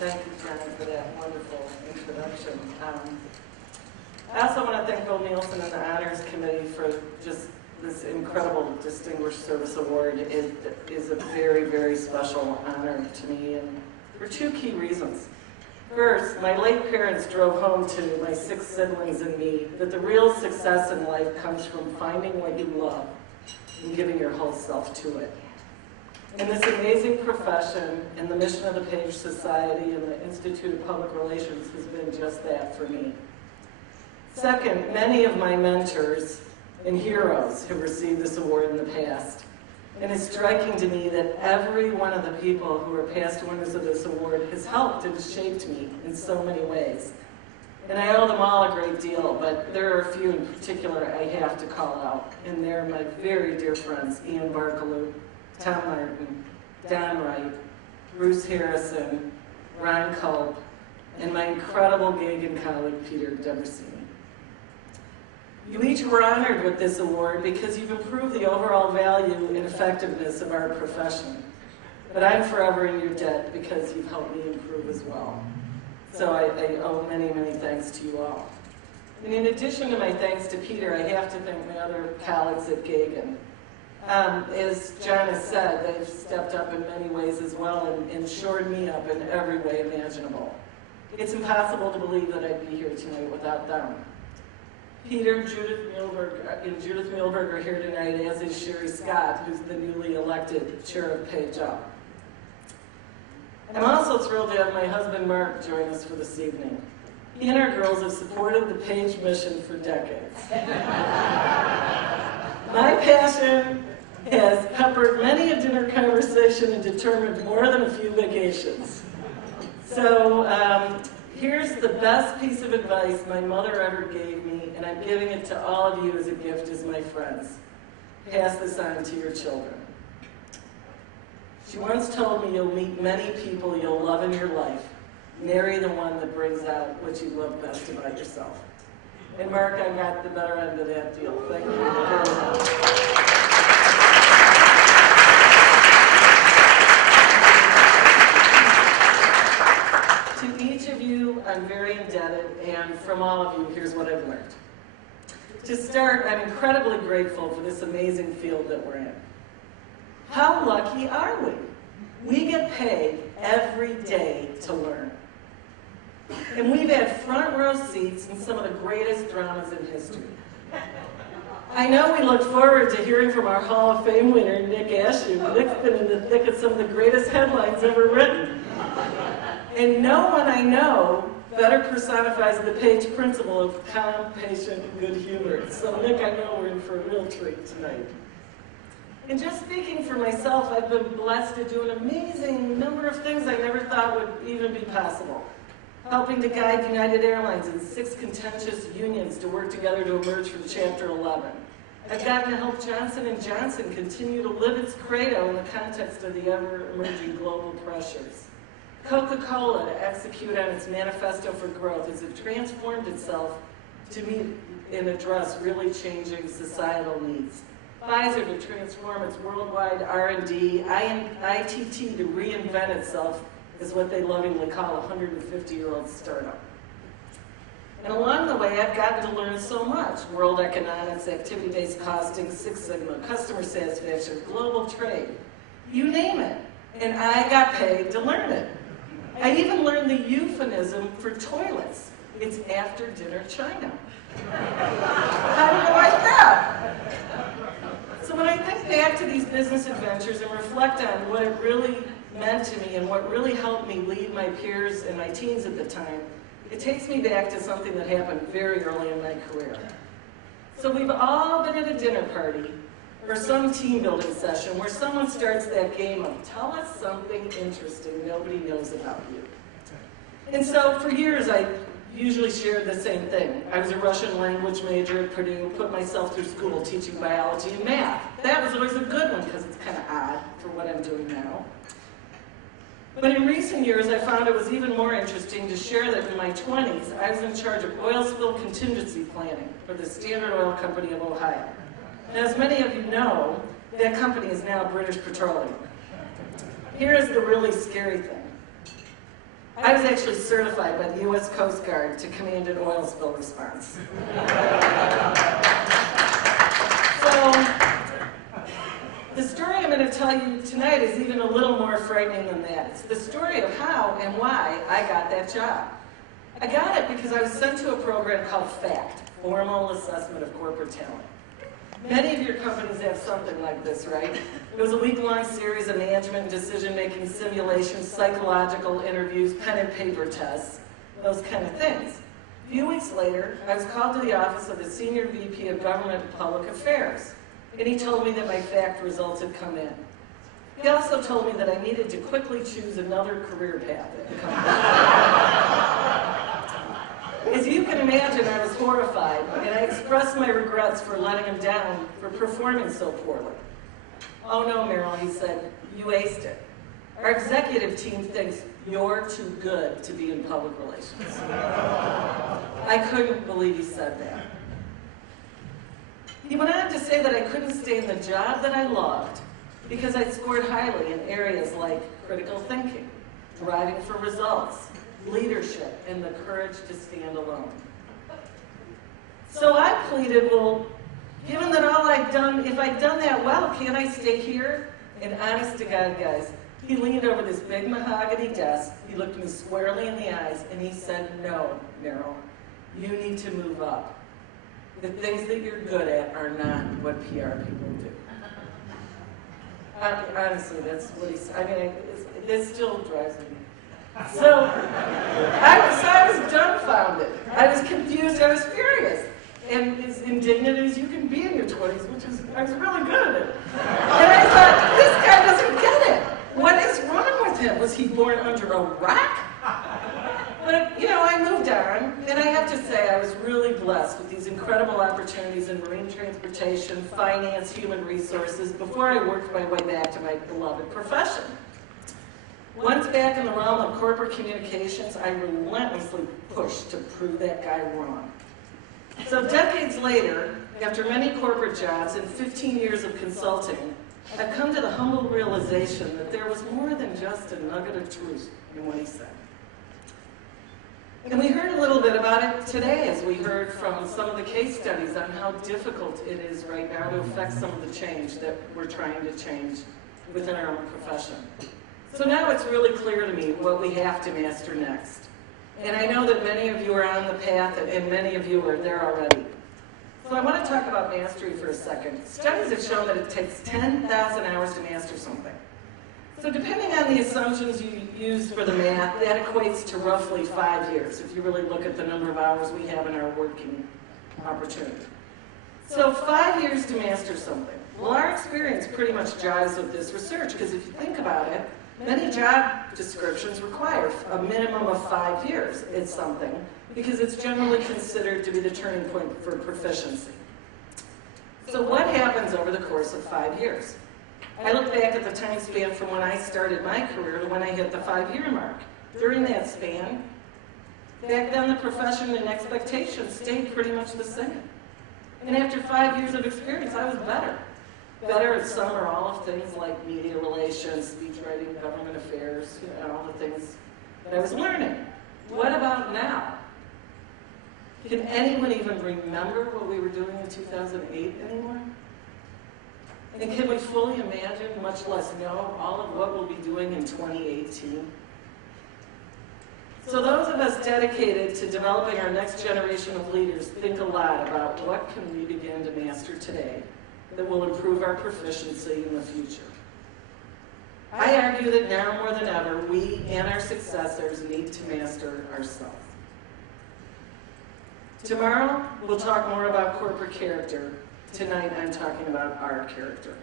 Thank you, Jen, for that wonderful introduction. I also want to thank Bill Nielsen and the Honors Committee for just this incredible Distinguished Service Award. It is a very, very special honor to me, and for two key reasons. First, my late parents drove home to my 6 siblings and me that the real success in life comes from finding what you love and giving your whole self to it. And this amazing profession and the mission of the Page Society and the Institute of Public Relations has been just that for me. Second, many of my mentors and heroes have received this award in the past. And it's striking to me that every one of the people who are past winners of this award has helped and shaped me in so many ways. And I owe them all a great deal, but there are a few in particular I have to call out. And they're my very dear friends, Ian Barkaloo, Tom Martin, Don Wright, Bruce Harrison, Ron Culp, and my incredible Gagan colleague, Peter Deversini. You each were honored with this award because you've improved the overall value and effectiveness of our profession. But I'm forever in your debt because you've helped me improve as well. So I owe many, many thanks to you all. And in addition to my thanks to Peter, I have to thank my other colleagues at Gagan. As John has said, they've stepped up in many ways as well and shored me up in every way imaginable. It's impossible to believe that I'd be here tonight without them. Peter and Judith Muehlberg are here tonight, as is Sherry Scott, who's the newly elected chair of Page Up. I'm also thrilled to have my husband Mark join us for this evening. He and our girls have supported the Page mission for decades. My passion has peppered many a dinner conversation and determined more than a few vacations. So here's the best piece of advice my mother ever gave me, and I'm giving it to all of you as a gift as my friends. Pass this on to your children. She once told me you'll meet many people you'll love in your life. Marry the one that brings out what you love best about yourself. And Mark, I got the better end of that deal. Thank you very much. To each of you, I'm very indebted, and from all of you, here's what I've learned. To start, I'm incredibly grateful for this amazing field that we're in. How lucky are we? We get paid every day to learn. And we've had front row seats in some of the greatest dramas in history. I know we look forward to hearing from our Hall of Fame winner, Nick Ashew. Nick's been in the thick of some of the greatest headlines ever written. And no one I know better personifies the Page principle of calm, patient, and good humor. So Nick, I know we're in for a real treat tonight. And just speaking for myself, I've been blessed to do an amazing number of things I never thought would even be possible. Helping to guide United Airlines and 6 contentious unions to work together to emerge from Chapter 11. I've gotten to help Johnson & Johnson continue to live its credo in the context of the ever-emerging global pressures. Coca-Cola to execute on its manifesto for growth as it transformed itself to meet and address really changing societal needs. Pfizer to transform its worldwide R&D, ITT to reinvent itself as what they lovingly call a 150-year-old startup. And along the way, I've gotten to learn so much. World economics, activity-based costing, Six Sigma, customer satisfaction, global trade, you name it. And I got paid to learn it. I even learned the euphemism for toilets. It's after dinner China. How do you like that? So when I think back to these business adventures and reflect on what it really meant to me and what really helped me lead my peers and my teams at the time, it takes me back to something that happened very early in my career. So we've all been at a dinner party or some team building session where someone starts that game of tell us something interesting nobody knows about you. And so for years I usually shared the same thing. I was a Russian language major at Purdue, put myself through school teaching biology and math. That was always a good one because it's kind of odd for what I'm doing now. But in recent years, I found it was even more interesting to share that in my 20s, I was in charge of oil spill contingency planning for the Standard Oil Company of Ohio. And as many of you know, that company is now British Petroleum. Here is the really scary thing. I was actually certified by the U.S. Coast Guard to command an oil spill response. So, the story I'm going to tell you tonight is even a little more frightening than that. It's the story of how and why I got that job. I got it because I was sent to a program called FACT, Formal Assessment of Corporate Talent. Many of your companies have something like this, right? It was a week-long series of management and decision-making simulations, psychological interviews, pen and paper tests, those kind of things. A few weeks later, I was called to the office of the Senior VP of Government and Public Affairs, and he told me that my FACT results had come in. He also told me that I needed to quickly choose another career path at the company. As you can imagine, I was horrified, and I expressed my regrets for letting him down for performing so poorly. "Oh no, Maril," he said, "you aced it. Our executive team thinks you're too good to be in public relations." I couldn't believe he said that. He went on to say that I couldn't stay in the job that I loved because I scored highly in areas like critical thinking, driving for results, leadership, and the courage to stand alone. So I pleaded, well, given that all I'd done, if I'd done that well, can't I stay here? And honest to God, guys, he leaned over this big mahogany desk, he looked me squarely in the eyes, and he said, "No, Maril, you need to move up. The things that you're good at are not what PR people do." Honestly, that's what he said. I mean, this still drives me. So I was dumbfounded. I was confused. I was furious. And as indignant as you can be in your 20s, which is, I was really good at it. And I thought, this guy doesn't get it. What is wrong with him? Was he born under a rock? But, you know, I moved on, and I have to say I was really blessed with these incredible opportunities in marine transportation, finance, human resources, before I worked my way back to my beloved profession. Once back in the realm of corporate communications, I relentlessly pushed to prove that guy wrong. So decades later, after many corporate jobs and 15 years of consulting, I've come to the humble realization that there was more than just a nugget of truth in what he said. And we heard a little bit about it today as we heard from some of the case studies on how difficult it is right now to affect some of the change that we're trying to change within our own profession. So now it's really clear to me what we have to master next. And I know that many of you are on the path and many of you are there already. So I want to talk about mastery for a second. Studies have shown that it takes 10,000 hours to master something. So depending on the assumptions you use for the math, that equates to roughly 5 years, if you really look at the number of hours we have in our working opportunity. So 5 years to master something. Well, our experience pretty much jives with this research, because if you think about it, many job descriptions require a minimum of 5 years in something, because it's generally considered to be the turning point for proficiency. So what happens over the course of 5 years? I look back at the time span from when I started my career to when I hit the 5-year mark. During that span, back then the profession and expectations stayed pretty much the same. And after 5 years of experience, I was better. Better at some or all of things like media relations, speech writing, government affairs, all the things that I was learning. What about now? Can anyone even remember what we were doing in 2008 anymore? And can we fully imagine, much less know, all of what we'll be doing in 2018? So those of us dedicated to developing our next generation of leaders think a lot about what can we begin to master today that will improve our proficiency in the future. I argue that now more than ever, we and our successors need to master ourselves. Tomorrow, we'll talk more about corporate character. Tonight, I'm talking about our character.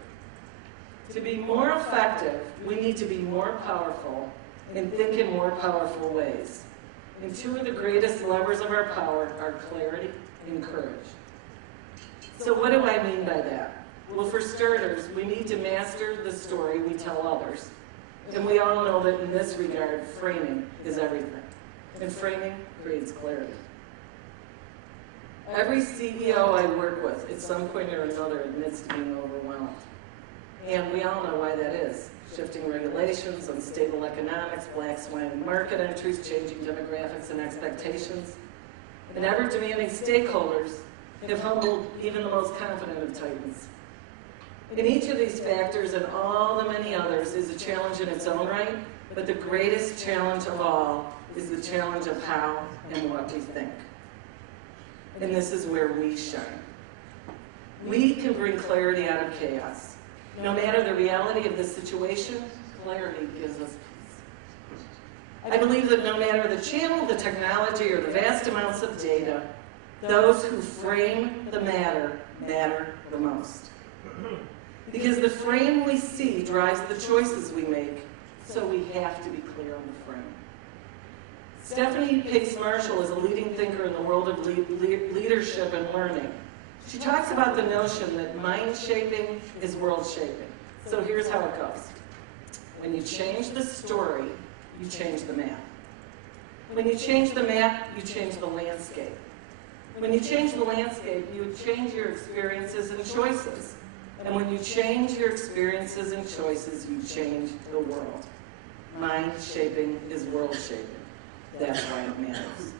To be more effective, we need to be more powerful and think in more powerful ways. And two of the greatest levers of our power are clarity and courage. So what do I mean by that? Well, for starters, we need to master the story we tell others. And we all know that in this regard, framing is everything. And framing creates clarity. Every CEO I work with, at some point or another, admits to being overwhelmed. And we all know why that is. Shifting regulations, unstable economics, black swan market entries, changing demographics and expectations, and ever-demanding stakeholders have humbled even the most confident of titans. In each of these factors and all the many others is a challenge in its own right, but the greatest challenge of all is the challenge of how and what we think. And this is where we shine. We can bring clarity out of chaos. No matter the reality of the situation, clarity gives us peace. I believe that no matter the channel, the technology, or the vast amounts of data, those who frame the matter matter the most. Because the frame we see drives the choices we make, so we have to be clear on the frame. Stephanie Pace Marshall is a leading thinker in the world of leadership and learning. She talks about the notion that mind shaping is world shaping. So here's how it goes. When you change the story, you change the map. When you change the map, you change the landscape. When you change the landscape, you change your experiences and choices. And when you change your experiences and choices, you change the world. Mind shaping is world shaping. That's why it matters.